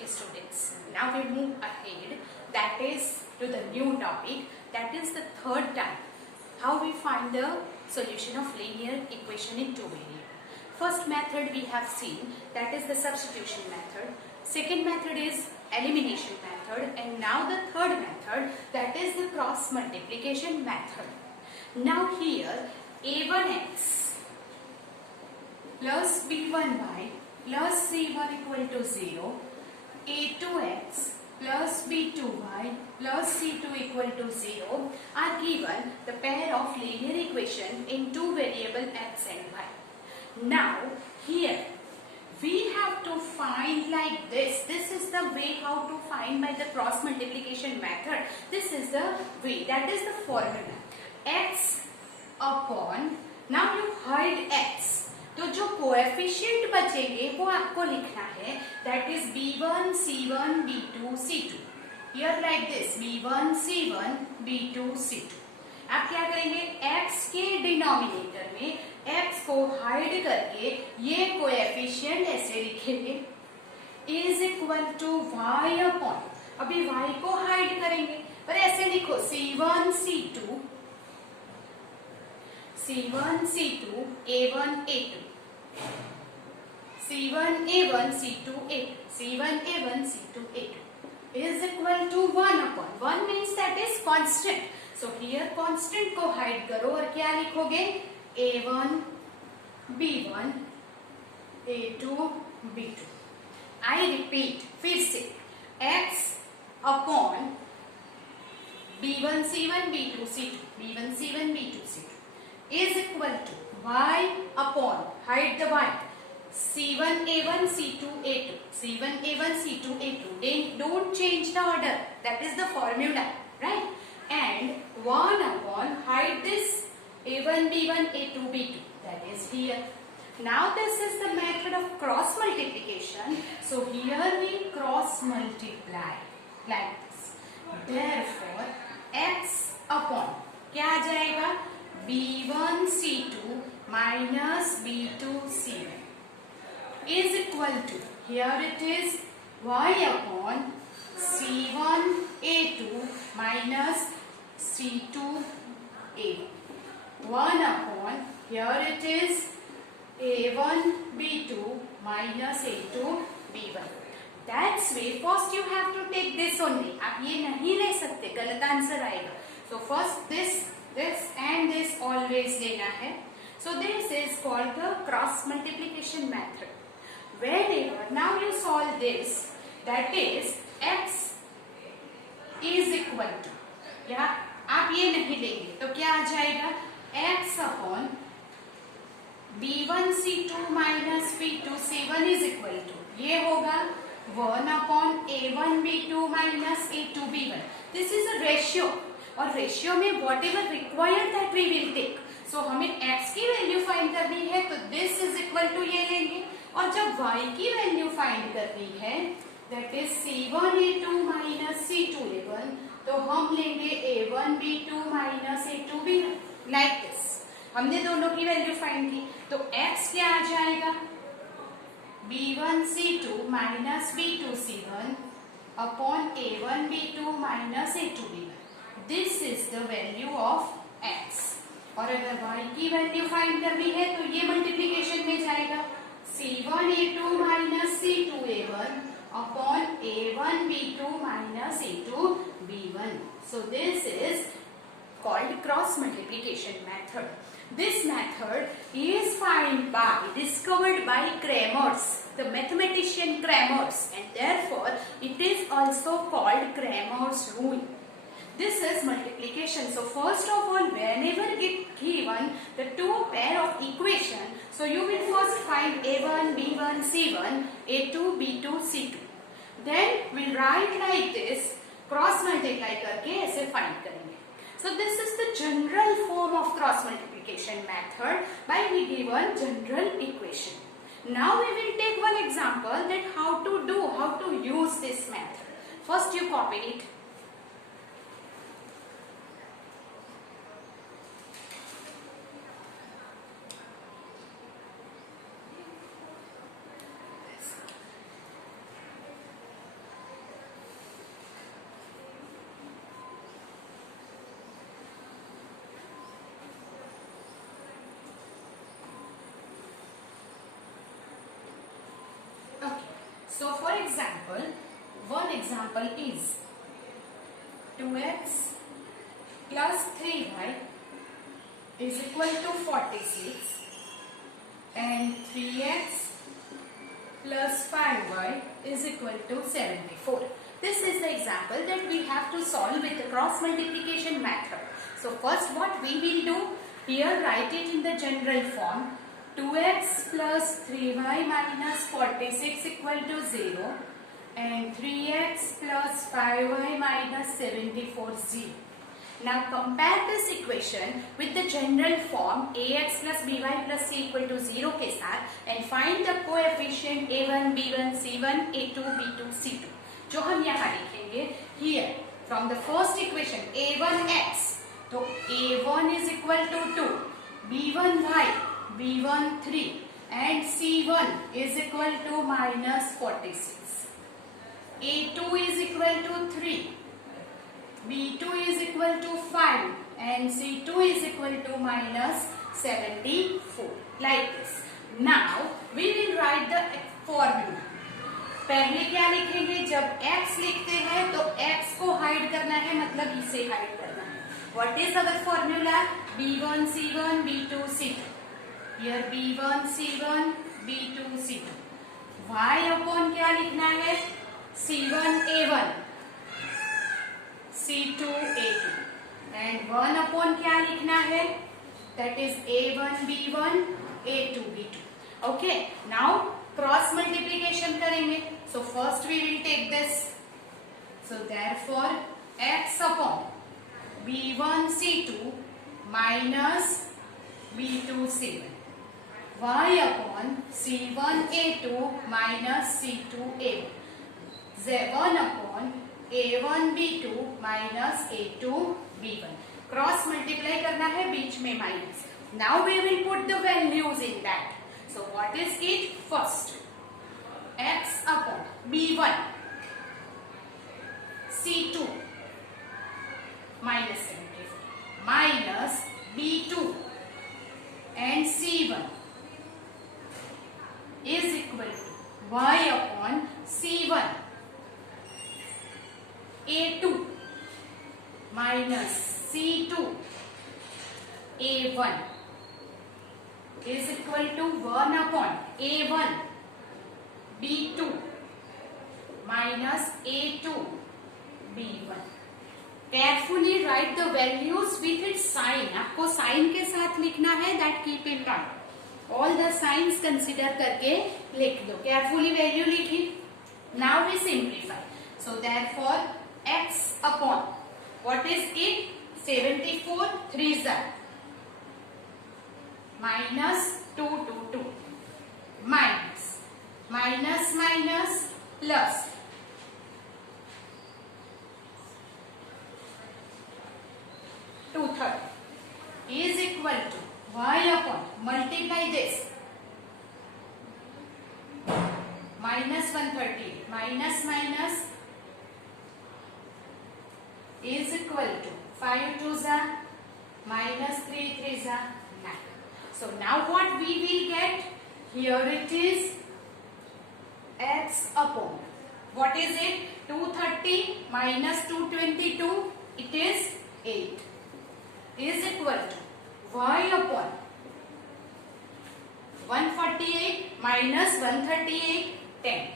Okay students, now we move ahead, that is to the new topic, that is the third type, how we find the solution of linear equation in two variable. First method we have seen, that is the substitution method. Second method is elimination method, and now the third method, that is the cross multiplication method. Now here a1x plus b1y plus c1 equal to 0, a2x plus b2y plus c2 equal to 0 are given the pair of linear equation in two variable x and y. Now here we have to find like this. This is the way how to find by the cross multiplication method. This is the way, that is the formula. X upon, now you hide x, तो जो coefficient बचेंगे वो आपको लिखना है, that is b1 c1 b2 c2. Here like this, b1 c1 b2 c2. आप क्या करेंगे, x के डिनोमिनेटर में x को हाइड करके ये कोएफिशिएंट ऐसे लिखेंगे, is equal to y upon, अभी y को हाइड करेंगे पर ऐसे लिखो c1 c2 c1 c2 a1 a2 c1 a1 c2 a2 c1 a1 c2 a2 is equal to 1 upon 1 means that is constant. So here constant को hide करो और क्या लिखोगे, a1 b1 a2 b2. I repeat, फिर से x upon b1 c1 b2 c2 b1 c1 b2 c2 is equal to y upon, hide the y, c1 a1 c2 a2 c1 a1 c2 a2. Then don't change the order, that is the formula, right? And 1 upon, hide this a1 b1 a2 b2, that is here. Now this is the method of cross multiplication. So here we cross multiply like this. Therefore x upon क्या आ जाएगा, b1 c2 minus b2 c1 is equal to, here it is y upon c1 a2 minus c2 a1, 1 upon, here it is a1 b2 minus a2 b1. That's way first you have to take this only, आप ये नहीं ले सकते, गलत answer आएगा. So first this and this always लेना है. So this is called the cross multiplication method. Whenever now you solve this, that is x is equal to, या आप ये नहीं लेंगे तो क्या आ जाएगा, x upon b1 c2 minus b2 c1 is equal to, ये होगा 1 upon a1 b2 minus a2 b1. This is a ratio, और रेशियो में whatever required that we will take. सो हमें x की वैल्यू फाइंड करनी है तो दिस इज इक्वल टू ये लेंगे, और जब y की वैल्यू फाइंड करनी है that is c1 a2 minus c2 a1, तो हम लेंगे a1 b2 minus a2 b1 like this. हमने दोनों की वैल्यू फाइंड की तो x क्या आ जाएगा, b1 c2 minus b2 c1 upon a1 b2 minus a2 b1. This is the value of x. और अगर y की वैल्यू फाइंड करनी है तो ये मल्टीप्लीकेशन में जाएगा, c1 a2 minus c2 a1 upon a1 b2 minus a2 b1. So this is called cross multiplication method. This method is discovered by Cramer's, the mathematician Cramer's, and therefore it is also called Cramer's rule. This is multiplication. So first of all, whenever it given the two pair of equation, so you will first find a1 b1 c1 a2 b2 c2. Then we'll write like this, cross multiply करके ऐसे find करेंगे. So this is the general form of cross multiplication method by we given general equation. Now we will take one example that how to use this method. First you copy it. example, one example is 2x plus 3y is equal to 46 and 3x plus 5y is equal to 74. This is the example that we have to solve with the cross multiplication method. So first what we will do, here write it in the general form. 2x plus 3y minus 46 equal to 0 and 3x plus 5y minus 74 0. Now compare this equation with the general form ax plus by plus c equal to 0 के साथ and find the coefficient a1, b1, c1, a2, b2, c2. जो हम यहाँ लिखेंगे here from the first equation a1x, तो a1 is equal to 2, b1y, b1 3 and c1 is equal to minus 46. a2 is equal to 3. B2 is equal to 5 and C2 is equal to minus 74. Like this. Now we will write the formula. पहले क्या लिखेंगे, जब x लिखते हैं तो x को hide करना है, मतलब इसे हाइड करना है. What is our formula? B1 C1 B2 C2. Here B1 C1 B2 C2. Y upon क्या लिखना है? C1 A1 C2 A2 and 1 upon क्या लिखना है? That is A1 B1 A2 B2. Okay, now cross multiplication करेंगे. So first we will take this. So therefore x upon B1 C2 minus B2 C1. Y upon C1 A2 minus C2 A1. Z1 upon A1 B2 minus A2 B1. Cross multiply करना है, बीच में minus. Now we will put the values in that. So what is it? First, x upon B1 C2 minus 74 minus B2 and C1 is equal to y upon C1 A2 minus C2 A1 is equal to 1 upon A1 B2 minus A2 B1. Carefully write the values with its sign. आपको sign के साथ लिखना है, that keep in mind. All the signs consider करके लिख दो. Carefully value लिखी. Now we simplify. So therefore x upon what is it? 74 3s are minus 2 2 2 minus minus plus 230 is equal to y upon multiply this minus 130 minus is equal to 5 2s are minus 3 3s are 9. So now what we will get? Here it is x upon what is it? 230 minus 222, it is 8 is equal to y upon 148 minus 138 10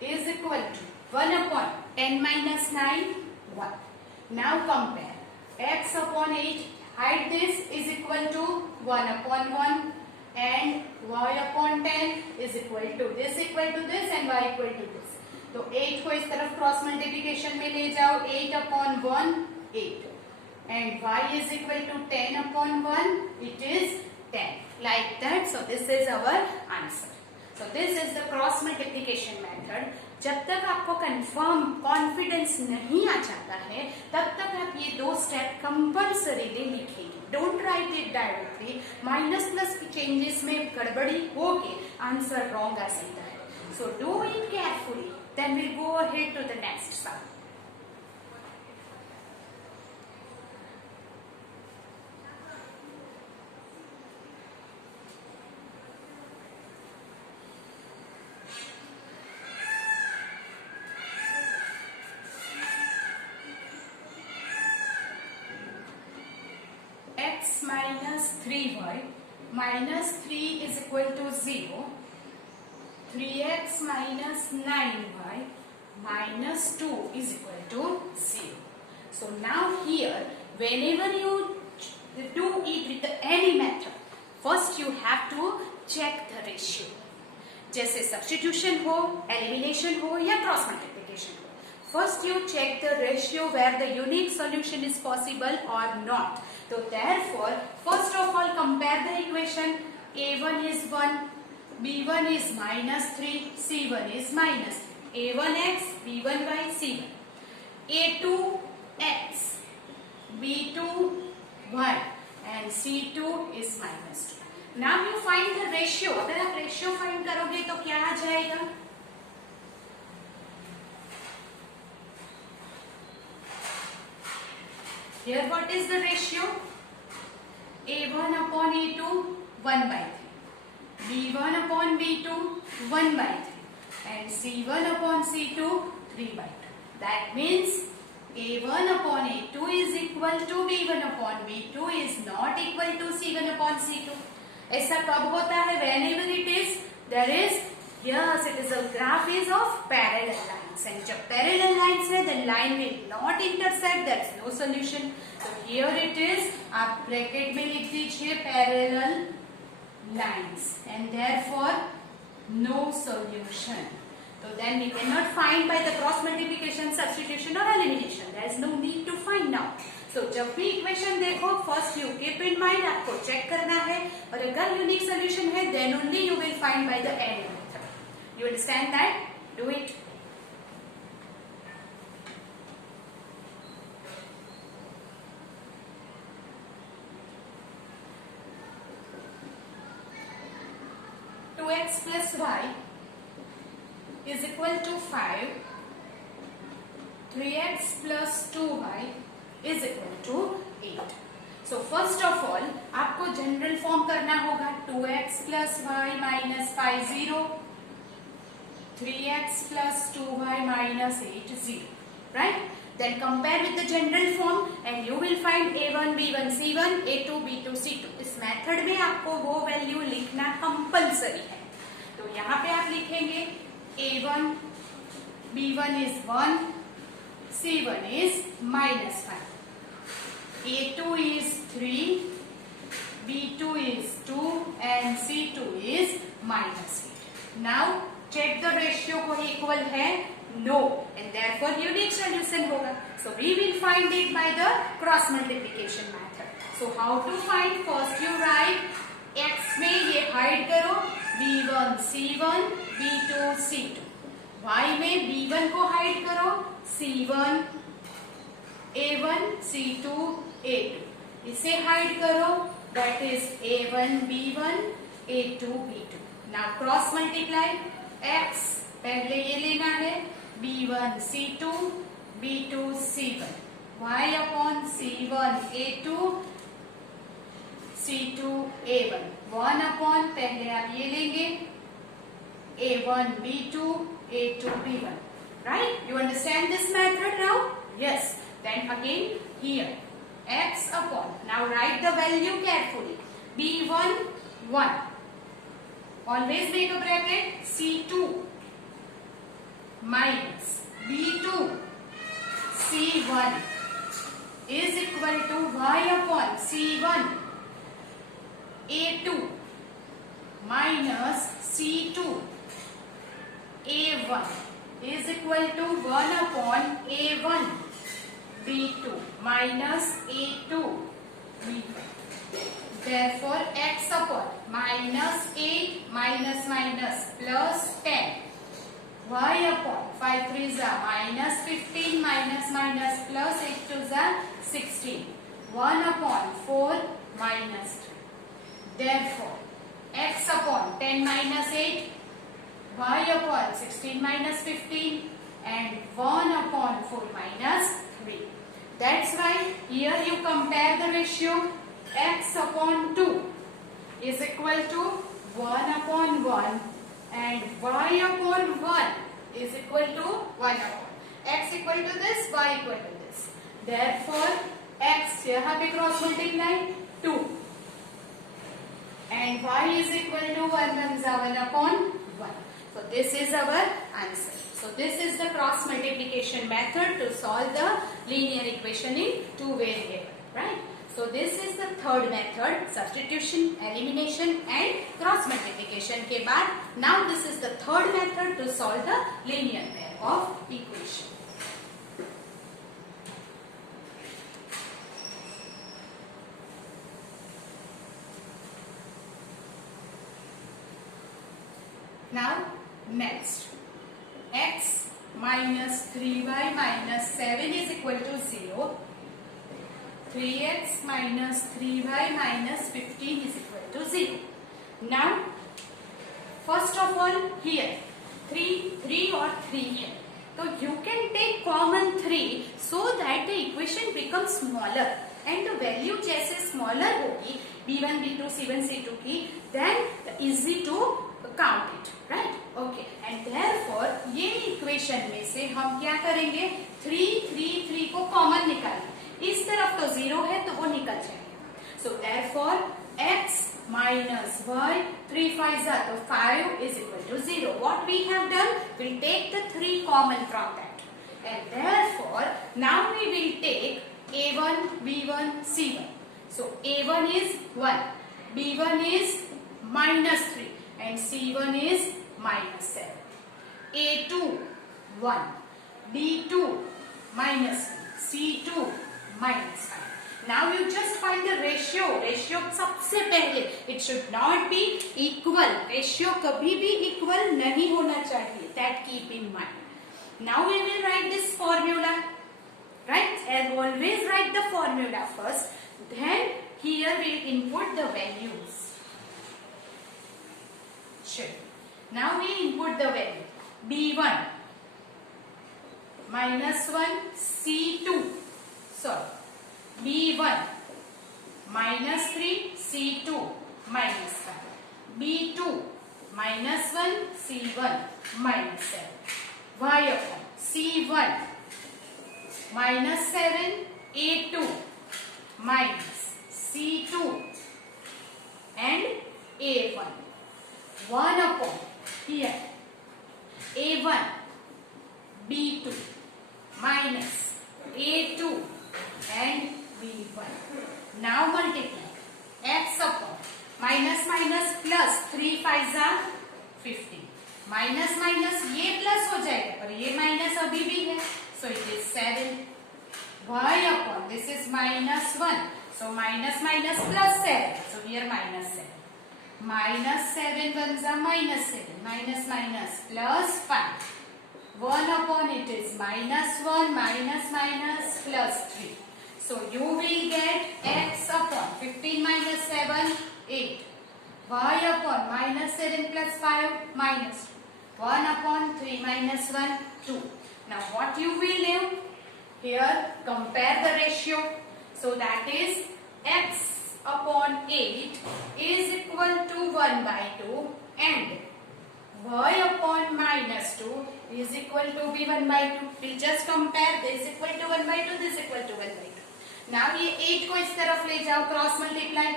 is equal to 1 upon 10 minus 9 1. Now compare x upon 8, hide this, is equal to 1 upon 1 and y upon 10 is equal to this and y equal to this. तो 8 को इस तरफ cross multiplication में ले जाओ, 8 upon 1 8 and y is equal to 10 upon 1, it is 10. Like that. So this is our answer. So this is the cross multiplication method. जब तक आपको कंफर्म कॉन्फिडेंस नहीं आ जाता है तब तक आप ये दो स्टेप कंपल्सरीली लिखेंगे. Don't write it directly. Minus plus changes में गड़बड़ी होके आंसर रॉन्ग आ सकता है. So do it carefully, then will go ahead to the next sum. minus 3y minus 3 is equal to 0. 3x minus 9y minus 2 is equal to 0. So now here, whenever you do it with any method, first you have to check the ratio. जैसे substitution हो, elimination हो या cross multiplication हो. First you check the ratio where the unique solution is possible or not. So therefore, first of all compare the equation. A1 is 1, B1 is minus 3, C1 is minus 3. A1x, B1y, C1. A2x, B2y and C2 is minus 2. Now you find the ratio. अगर आप ratio find करोगे तो क्या आ जाएगा? Here what is the ratio? A1 upon A2 1 by 3. B1 upon B2 1 by 3. And C1 upon C2 3 by 2. That means A1 upon A2 is equal to B1 upon B2 is not equal to C1 upon C2. ऐसा कब होता है? Whenever it is, there is, yes, it is a graph is of parallel lines. And जब parallel lines है, the line will not intersect. There is no solution. So here it is. आप bracket में लिख दीजिए parallel lines, and therefore no solution. So then we cannot find by the cross multiplication, substitution or elimination. There is no need to find now. So जब भी equation देखो, first you keep in mind, आपको check करना है, और अगर unique solution है then only you will find by the any method. You understand that? Do it. Two x plus y is equal to 5. 3x plus 2y is equal to 8. So first of all आपको general form करना होगा. 2x plus y minus 5 0. 3x plus 2y minus 8 0. Right? Then compare with the general form and you will find a1 b1 c1 a2 b2 c2. इस method में आपको वो value लिखना compulsory है. तो यहाँ पे आप लिखेंगे A1, B1 is 1, C1 is minus 5, A2 is 3, B2 is 2 and C2 is minus 8. Now check the ratio को equal है? No, and therefore unique solution होगा. So we will find it by the cross multiplication method. So how to find? First you write x में ये hide करो B1 C1 B2 C2. y में B1 को hide करो C1 A1 C2 A2. इसे hide करो, that is A1 B1 A2 B2. Now cross multiply. x पहले ये लेना है B1 C2 B2 C1. y upon C1 A2 C2 A1. 1 upon पहले आप ये लेंगे A1 B2 A2 B1. Right? You understand this method now? Yes. Then again here x upon. Now write the value carefully. B1 1. Always make a bracket. C2 minus B2 C1 is equal to y upon C1 A2 minus C2 A1 is equal to 1 upon A1 B2 minus A2 B1. Therefore x upon minus 8 minus minus plus 10 y upon 5 3s are minus 15 minus minus plus 8 2s are 16. 1 upon 4 minus 3. Therefore x upon 10 minus 8 y upon 16 minus 15 and 1 upon 4 minus 3. That's why here you compare the ratio. X upon 2 is equal to 1 upon 1 and y upon 1 is equal to 1 upon x equal to this, y equal to this. Therefore x यहाँ पे cross multiply 2 and y is equal to 1 upon 1. So this is our answer. So this is the cross multiplication method to solve the linear equation in two variable, right? So this is the third method, substitution, elimination and cross multiplication के बाद now this is the third method to solve the linear pair of equation. Now next, x minus 3y minus 7 is equal to 0. 3x minus 3y minus 15 is equal to 0. Now first of all here 3 और 3 है, तो you can take common 3 so that the equation becomes smaller and the value जैसे smaller होगी b1 b2 c1 c2 की, then easy to count it, right? Okay, and therefore ये equation में से हम क्या करेंगे, 3 को common निकालेंगे. इस तरफ तो 0 है तो वो निकल जाएगा. So therefore x minus y 3 5 तो 5 is equal to 0. What we have done, we'll take the 3 common from that, and therefore now we will take a1 b1 c1. So a1 is 1, b1 is minus 3 and c1 is minus 7. a2 1, b2 minus 3, c2 minus 5. Now you just find the ratio. Ratio सबसे पहले it should not be equal. Ratio कभी भी equal नहीं होना चाहिए. That keep in mind. Now we will write this formula, right? And always write the formula first. Then here we will input the values. Sure. Now we input the value. b1 minus 1 c2. Sorry. b1 minus 3 c2 minus 5. b2 minus 1 c1 minus 7. y upon c1 minus 7 a2 minus c2 and a1. 1 upon here a1 b2 minus a2 and b1. Now multiply x upon minus minus plus 3 5 are 15. Minus minus ये plus हो जाएगा पर ये minus अभी भी है, so it is 7. y upon this is minus 1, so minus minus plus 7, so here minus 7. Minus 7 ones are minus 7, minus minus plus 5. 1 upon it is minus 1 minus minus plus 3. So you will get x upon 15 minus 7 8. Y upon minus 7 plus 5 minus 2. 1 upon 3 minus 1 2. Now what you will do? Here compare the ratio. So that is x upon 8 is equal to 1 by 2 and y upon minus 2 is equal to be 1 by 2. We'll just compare this equal to 1 by 2, this equal to 1 by 2. Now ये 8 को इस तरफ ले जाओ, cross multiply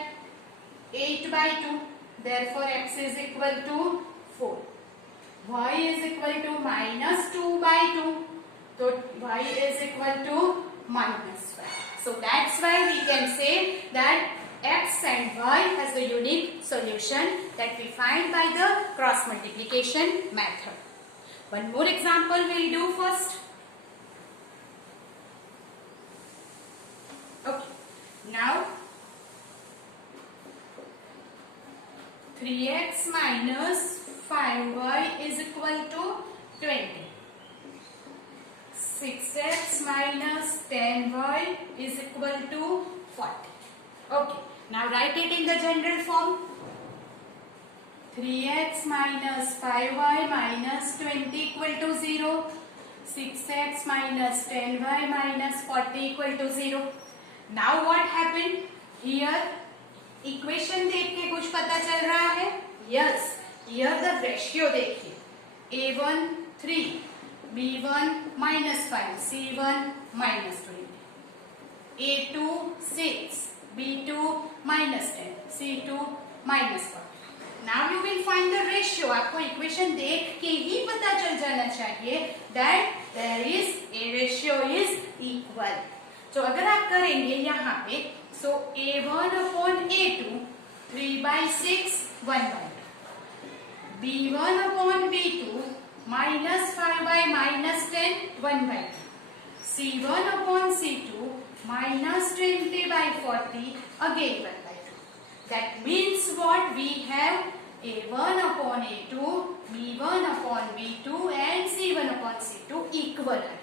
8 by 2, therefore x is equal to 4. y is equal to minus 2 by 2, so y is equal to minus 5. So that's why we can say that x and y has the unique solution that we find by the cross multiplication method. One more example we'll do first. Okay. Now 3x minus 5y is equal to 20. 6x minus 10y is equal to 40. Okay. Now write it in the general form. 3x minus 5y minus 20 equal to 0. 6x minus 10y minus 40 equal to 0. Now what happened? Here equation देख के कुछ पता चल रहा है? Yes. Here the ratio देखिए. a1 3, b1 minus 5, c1 minus 20. a2 6, b2 minus 10, c2 -40. Now you will find the ratio. आपको equation देख के ही पता चल जाना चाहिए that there is a ratio is equal. तो अगर आप करेंगे यहाँ पे, so A1 upon A2 3/6 1/2, B1 upon B2 -5 by -10 1/2, C1 upon C2 -20 by 40 again 1/2. That means what? We have A1 upon A2, B1 upon B2 and C1 upon C2 equal again.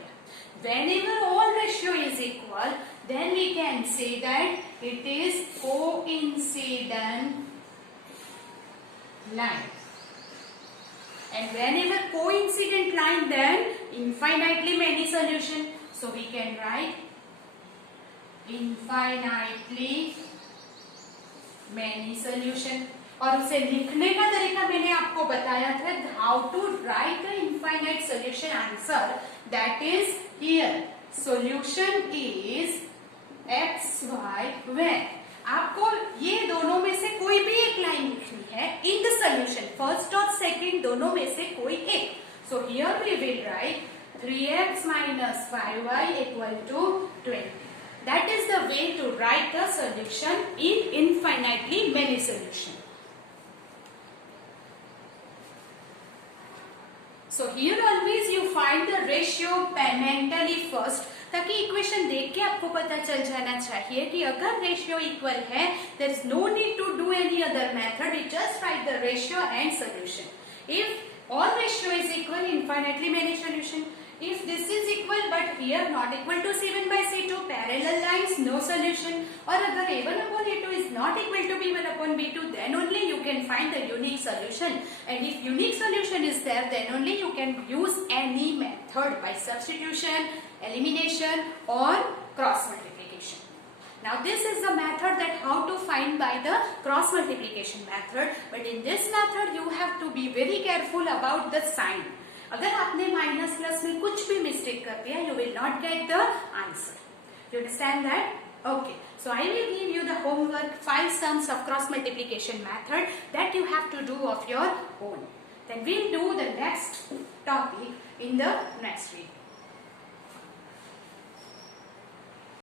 Whenever all ratio is equal, then we can say that it is coincident line. And whenever coincident line, then infinitely many solution. So we can write infinitely many solution. और उसे लिखने का तरीका मैंने आपको बताया था, how to write the infinite solution answer. That is here. Solution is x, y, when. आपको ये दोनों में से कोई भी एक लाइन लिखनी है in the solution. First और second दोनों में से कोई एक. So here we will write 3x minus 5y equal to 20. That is the way to write the solution in infinitely many solution. So here always you find the ratio mentally first, ताकि equation देख के आपको पता चल जाना चाहिए कि अगर रेशियो इक्वल है, there is no need to do any other method. We just write the ratio and solution. If all ratio is equal, infinitely many solution. If this is equal but here not equal to C1 by C2, parallel lines, no solution. और अगर A1 upon A2 is not equal to B1 upon B2, then only you can find the unique solution. And if unique solution is there, then only you can use any method by substitution, elimination or cross multiplication. Now this is the method that how to find by the cross multiplication method. But in this method you have to be very careful about the sign. अगर आपने minus plus में कुछ भी mistake कर दिया, you will not get the answer. You understand that? Okay. So I will give you the homework 5 sums of cross multiplication method that you have to do of your own. Then we'll do the next topic in the next video.